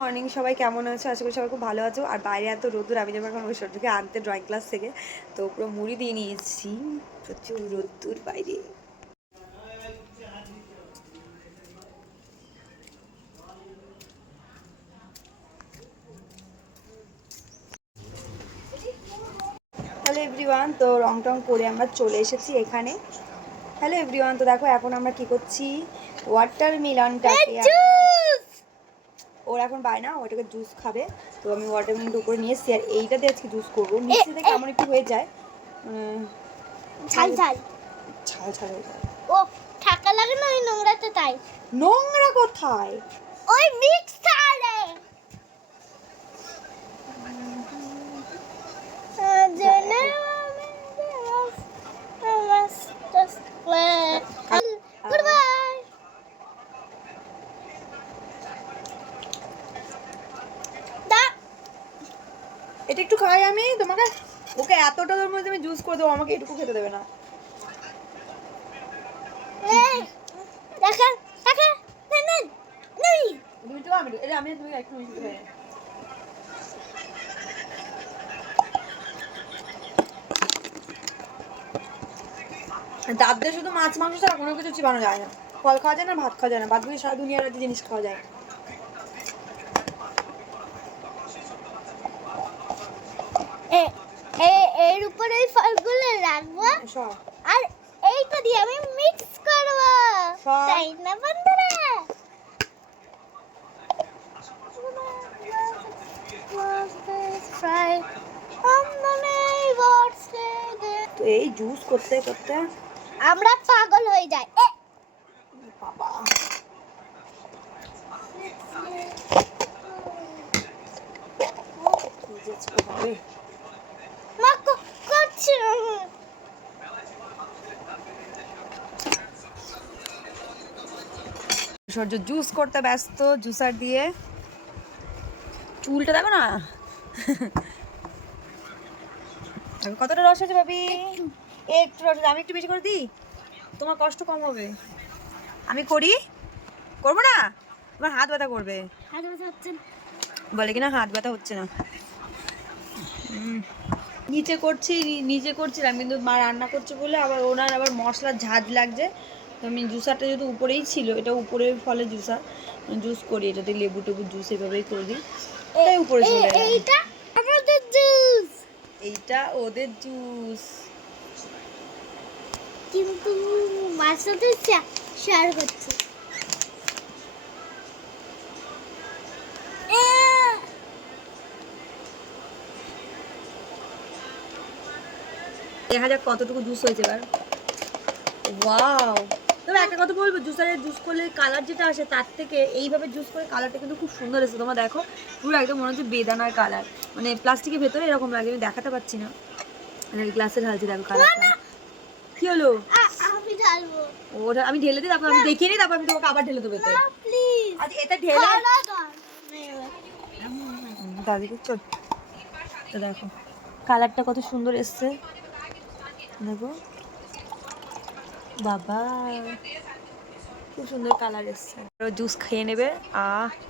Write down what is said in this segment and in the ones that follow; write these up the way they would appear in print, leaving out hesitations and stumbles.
Morning সবাই কেমন আছো? আশা করি সবাই খুব ভালো আছো। আর বাইরে এত রোদ্দুর, আমি যখন ওই সূর্যকে আনতে ড্রয়িং ক্লাস থেকে, তো পুরো মুড়ি দিয়ে নিয়েছি। প্রচুর রোদ্দুর বাইরে। হ্যালো এভরিওয়ান, তো রং টং করে আমরা চলে এসেছি এখানে। হ্যালো এভরিওয়ান, তো দেখো এখন আমরা কি করছি, ওয়াটারমেলনটাকে ওর এখন বায়না ওটাকে জুস খাবে, তো আমি ওয়াটারমেলনটা উপরে নিয়ে এসেছি। আর এইটা দিয়ে আজকে জুস করবো। মিক্সিতে কেমন একটু হয়ে যায়, ঝাল ঝাল ছাল ছাল হয়ে যায়। ও ঠাকা লাগে না ওই নোংরাতে, তাই নোংরা কোথায়, ওই মিক্সারে জেনে গুড বাই। এটা একটু খাই আমি তোমাকে, ওকে এতটা তোর মধ্যে আমি জুস করে দেবো, আমাকে এটুকু খেতে দেবে না। দেখা দেখা নেন নেই তুমি তো আমি এটা আমি তুমি একটু মিষ্টি খাই। দাঁত দিয়ে শুধু মাছ মাংস ছাড়া কোনো কিছু চিবানো যায় না। ফল খাওয়া যায় না, ভাত খাওয়া যায় না, বাদ বাকি সারা দুনিয়ার রাতে জিনিস খাওয়া যায়। এর উপরে ওই ফলগুলো রাখবো আর এইটা দিয়ে আমি মিক্স করব, তাই না বন্ধুরা? তো এই জুস করতে করতে আমরা পাগল হয়ে যাই। বাবা মা করছে সূর্য জুস করতে ব্যস্ত, জুসার দিয়ে চুলটা দেখো না কতটা রস আছে ভাবি। একটু রস আছে, আমি একটু বেশি করে দিই, তোমার কষ্ট কম হবে। আমি করি, করবো না, তোমার হাত ব্যথা করবে। হাত ব্যথা হচ্ছে না বলে কিনা হাত ব্যথা হচ্ছে না। নিচে করছি, নিজে করছিলাম, কিন্তু মা রান্না করছে বলে আবার ওনার আবার মশলার ঝাঁজ লাগছে। তো আমি জুসারটা যেহেতু উপরেই ছিল, এটা উপরের ফলে জুসার জুস করি, এটাতে লেবু টেবু জুস এভাবেই করে দিই, তাই উপরে চলে এলাম। এইটা আমাদের জুস, এইটা ওদের জুস, কিন্তু মার সাথে শেয়ার করছি। দেখা যাক কতটুকু জুস হয়েছে এবার। ওয়াও, তবে একটা কথা বলবো, জুসারের জুস করলে কালার যেটা আসে তার থেকে এইভাবে জুস করে কালারটা কিন্তু খুব সুন্দর এসেছে। তোমরা দেখো পুরো একদম মনে হচ্ছে বেদানার কালার, মানে প্লাস্টিকের ভেতরে এরকম লাগে, আমি দেখাতে পাচ্ছি না, গ্লাসে ঢালছি দেখো কালারটা কি হলো। আমি ঢালবো, ওটা আমি ঢেলে দিই, তারপর আমি দেখিয়ে নিই, তারপর আমি তোমাকে আবার ঢেলে দেবো। প্লিজ আচ্ছা এটা ঢেলে দাদিকে চল। তো দেখো কালারটা কত সুন্দর এসছে, দেখো বাবা খুব সুন্দর কালার এসছে। জুস খেয়ে নেবে,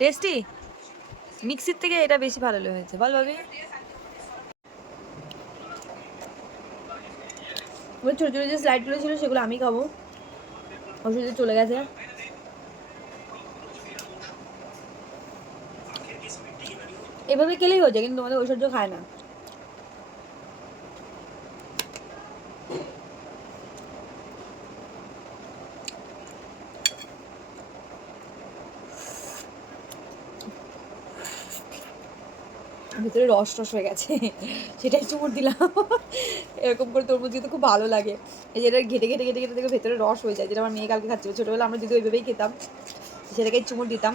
টেস্টি। মিক্সির থেকে এটা বেশি ভালো হয়েছে, বল ভাবি। ছোটো ছোটো যে স্লাইডগুলো ছিল সেগুলো আমি খাবো, ওষুধে চলে গেছে। এভাবে খেলেই হয়ে যায়, কিন্তু তোমাদের ঐশ্বর্য খায় না। ভিতরে রস রস হয়ে গেছে, সেটাই চুমুর দিলাম। এরকম করে তরমুজ কিন্তু খুব ভালো লাগে, এই যে এটা ঘেটে ঘেটে ঘেটে ঘেটে দেখে ভেতরে রস হয়ে যায়, যেটা আমার মেয়ে কালকে খাচ্ছিল। ছোটোবেলা আমরা যদি ওইভাবেই খেতাম, সেটাকে চুমুর দিতাম।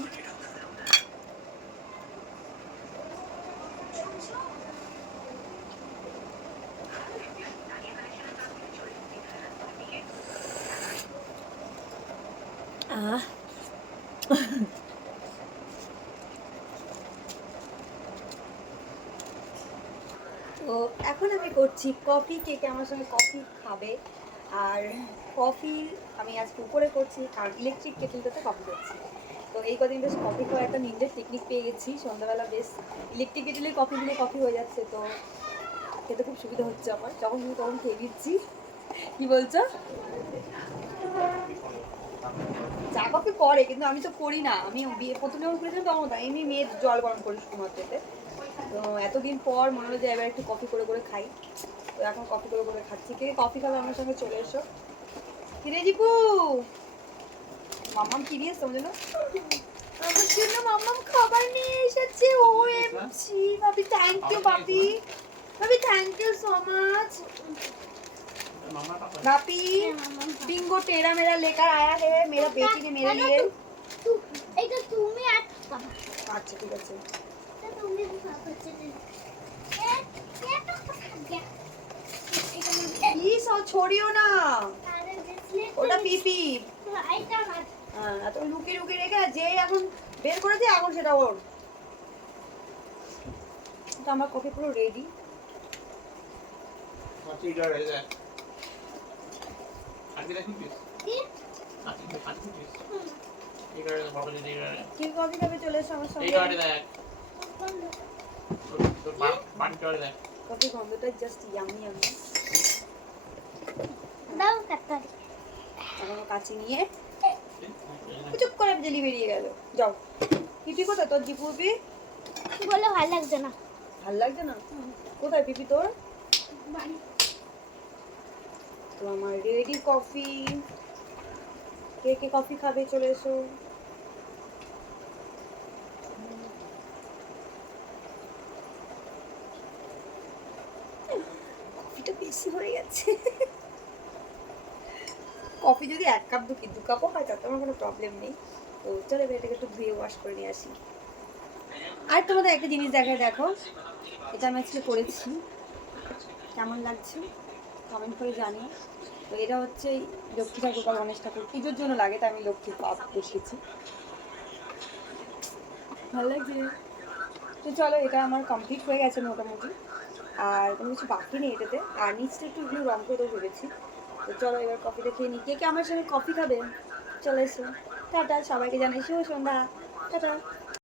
তো এখন আমি করছি কফি, কে আমার সঙ্গে কফি খাবে। আর কফি আমি আজকে উপরে করছি, কারণ ইলেকট্রিক কেটলিটাতে কফি করছি। তো এই কদিন বেশ কফি খাওয়ার একটা নিজের টেকনিক পেয়ে গেছি। সন্ধ্যাবেলা বেশ ইলেকট্রিক কেটেলে কফি দিলে কফি হয়ে যাচ্ছে, তো খেতে খুব সুবিধা হচ্ছে আমার। যখন তুমি তখন খেয়ে দিচ্ছি। কি বলছো? চা কফি করে, কিন্তু আমি তো করি না। আমি বিয়ে প্রথমে যখন করেছিলাম তখন তাই এমনি মেয়ের জল গরম করি শুধুমাত্র এতে। তো এতদিন পর মনে হলো যে এবার একটু কফি করে করে খাই, তো এখন কফি করে করে খাচ্ছি। কে কফি খাবে আমার সঙ্গে চলে এসো। কিরে জিপু, মাম্মাম কি নিয়ে এসছো আমার জন্য? আমার জন্য মাম্মাম খাবার নিয়ে এসেছে। OMG ভাবি, থ্যাংক ইউ ভাবি। ভাবি থ্যাংক ইউ সো মাচ। भाभी बिंगो टेढ़ा मेरा लेकर आया है, मेरा बेटी ने मेरे लिए। এটা তুমি আটকা আচ্ছা ঠিক আছে। এটা তুমি খাচ্ছ प्लीज और छोड़ियो ना, ওটা পিপি। হ্যাঁ এত লুকিয়ে লুকিয়ে রেখে যে এখন বের করেছে এখন সেটা ওর। তো আমার কফি পুরো রেডি। কি কফি খাবে চলে এসো আমার সঙ্গে। কফি গন্ধটা জাস্ট ইয়ামি ইয়ামি। দাও কাটারি আমার কাছে নিয়ে চুপ করে জেলি বেরিয়ে গেল। যাও পিপি কোথায় তোর? জিপুপি বলে ভালো লাগছে না ভাল লাগছে না? কোথায় পিপি তোর? তো আমার রেডি কফি। কে কে কফি খাবে চলে এসো। কফিটা বেশি হয়ে গেছে। কফি যদি 1 কাপ 2 কাপও হয় তাতে আমার কোনো প্রবলেম নেই। তো চলো এবার এটাকে একটু ধুয়ে ওয়াশ করে নিয়ে আসি। আর তোমাদের একটা জিনিস দেখায়, দেখো এটা আমি আজকে করেছি, কেমন লাগছে কমেন্ট করে জানিও। তো এটা হচ্ছে লক্ষ্মী ঠাকুর বা গণেশ ঠাকুর পুজোর জন্য লাগে, তাই আমি লক্ষ্মীর পাপ বসিয়েছি। ভালো লাগছে। তো চলো এটা আমার কমপ্লিট হয়ে গেছে মোটামুটি, আর কোনো কিছু বাকি নেই এটাতে। আর নিচটা একটু ব্লু রং করে ভেবেছি। তো চলো এবার কফিটা খেয়ে নিই। কে কে আমার সঙ্গে কফি খাবে চলে এসো। টাটা, সবাইকে জানাই শুভ সন্ধ্যা। টাটা।